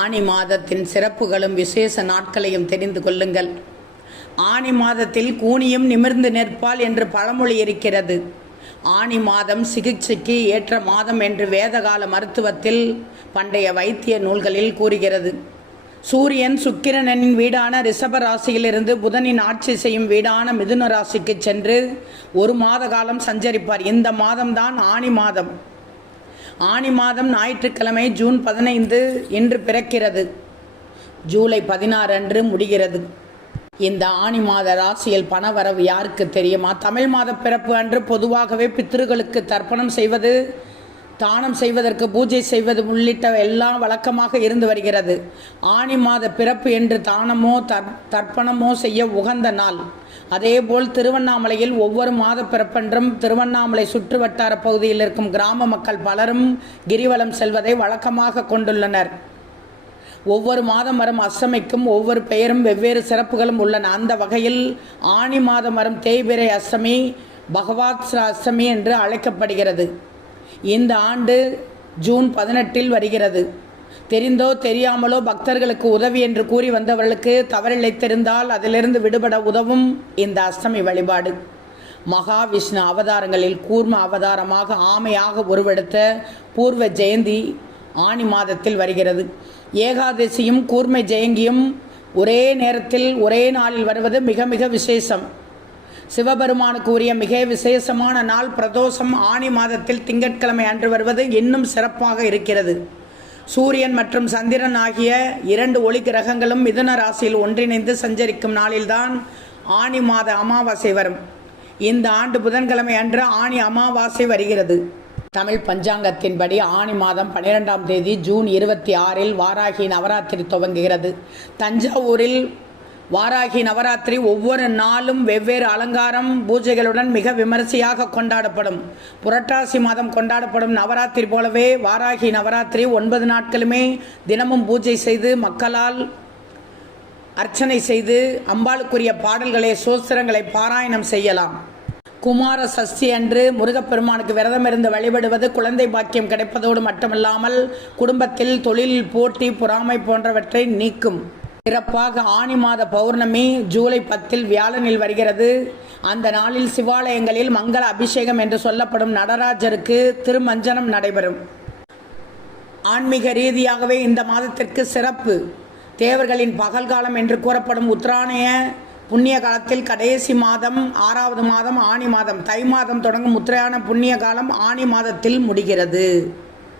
ஆனி மாதத்தின் சிறப்புகளும் விசேஷ நாட்களையும் தெரிந்து கொள்ளுங்கள். ஆனி மாதத்தில் கூனியும் நிமிர்ந்து நிற்பால் என்று பழமொழி இருக்கிறது. ஆனி மாதம் சிகிச்சைக்கு ஏற்ற மாதம் என்று வேதகால மருத்துவத்தில் பண்டைய வைத்திய நூல்களில் கூறுகிறது. சூரியன் சுக்கிரனின் வீடான ரிஷப ராசியிலிருந்து புதனின் ஆட்சி செய்யும் வீடான மிதுன ராசிக்கு சென்று ஒரு மாத காலம் சஞ்சரிப்பார். இந்த மாதம்தான் ஆனி மாதம். ஆனி மாதம் ஞாயிற்றுக்கிழமை ஜூன் பதினைந்து இன்று பிறக்கிறது. ஜூலை பதினாறு அன்று முடிகிறது. இந்த ஆனி மாத ராசியில் பணவரவு யாருக்கு தெரியுமா? தமிழ் மாத பிறப்பு அன்று பொதுவாகவே பித்திருக்களுக்கு தர்ப்பணம் செய்வது தானம் செய்வதற்கு பூஜை செய்வது உள்ளிட்ட எல்லாம் வழக்கமாக இருந்து வருகிறது. ஆனி மாத பிறப்பு என்று தானமோ தர் தர்ப்பணமோ செய்ய உகந்த நாள். அதேபோல் திருவண்ணாமலையில் ஒவ்வொரு மாத பிறப்பன்றும் திருவண்ணாமலை சுற்று வட்டார பகுதியில் இருக்கும் கிராம மக்கள் பலரும் கிரிவலம் செல்வதை வழக்கமாக கொண்டுள்ளனர். ஒவ்வொரு மாதம் வரும் அஷ்டமிக்கும் ஒவ்வொரு பெயரும் வெவ்வேறு சிறப்புகளும் உள்ளன. அந்த வகையில் ஆனி மாதம் வரும் தேய்பிரை அஷ்டமி பகவாத் அஷ்டமி என்று அழைக்கப்படுகிறது. இந்த ஆண்டு ஜூன் பதினெட்டில் வருகிறது. தெரிந்தோ தெரியாமலோ பக்தர்களுக்கு உதவி என்று கூறி வந்தவர்களுக்கு தவறிழைத்திருந்தால் அதிலிருந்து விடுபட உதவும் இந்த அஷ்டமி வழிபாடு. மகாவிஷ்ணு அவதாரங்களில் கூர்ம அவதாரமாக ஆமையாக உருவெடுத்த பூர்வ ஜெயந்தி ஆனி மாதத்தில் வருகிறது. ஏகாதசியும் கூர்மை ஜெயங்கியும் ஒரே நேரத்தில் ஒரே நாளில் வருவது மிக மிக விசேஷம். சிவபெருமானுக்கு உரிய மிக விசேஷமான நாள் பிரதோஷம் ஆனி மாதத்தில் திங்கட்கிழமை அன்று வருவது இன்னும் சிறப்பாக இருக்கிறது. சூரியன் மற்றும் சந்திரன் ஆகிய இரண்டு ஒளி கிரகங்களும் மிதுன ராசியில் ஒன்றிணைந்து சஞ்சரிக்கும் நாளில்தான் ஆனி மாத அமாவாசை வரும். இந்த ஆண்டு புதன்கிழமை அன்று ஆணி அமாவாசை வருகிறது. தமிழ் பஞ்சாங்கத்தின்படி ஆணி மாதம் பன்னிரெண்டாம் தேதி ஜூன் இருபத்தி ஆறில் வாராகி நவராத்திரி துவங்குகிறது. தஞ்சாவூரில் வாராகி நவராத்திரி ஒவ்வொரு நாளும் வெவ்வேறு அலங்காரம் பூஜைகளுடன் மிக விமரிசையாக கொண்டாடப்படும். புரட்டாசி மாதம் கொண்டாடப்படும் நவராத்திரி போலவே வாராகி நவராத்திரி ஒன்பது நாட்களுமே தினமும் பூஜை செய்து மக்களால் அர்ச்சனை செய்து அம்பாளுக்குரிய பாடல்களை சோஸ்திரங்களை பாராயணம் செய்யலாம். குமார சஷ்டி அன்று முருகப்பெருமானுக்கு விரதம் இருந்து வழிபடுவது குழந்தை பாக்கியம் கிடைப்பதோடு மட்டுமல்லாமல் குடும்பத்தில் தொழில் போட்டி பொறாமை போன்றவற்றை நீக்கும். சிறப்பாக ஆனி மாத பௌர்ணமி ஜூலை பத்தில் வியாழனில் வருகிறது. அந்த நாளில் சிவாலயங்களில் மங்கள அபிஷேகம் என்று சொல்லப்படும் நடராஜருக்கு திருமஞ்சனம் நடைபெறும். ஆன்மீக ரீதியாகவே இந்த மாதத்திற்கு சிறப்பு. தேவர்களின் பகல்காலம் என்று கூறப்படும் உத்ராணைய புண்ணிய காலத்தில் கடைசி மாதம் ஆறாவது மாதம் ஆணி மாதம் தை மாதம் தொடங்கும் உத்தராயண புண்ணிய காலம் ஆணி மாதத்தில் முடிகிறது.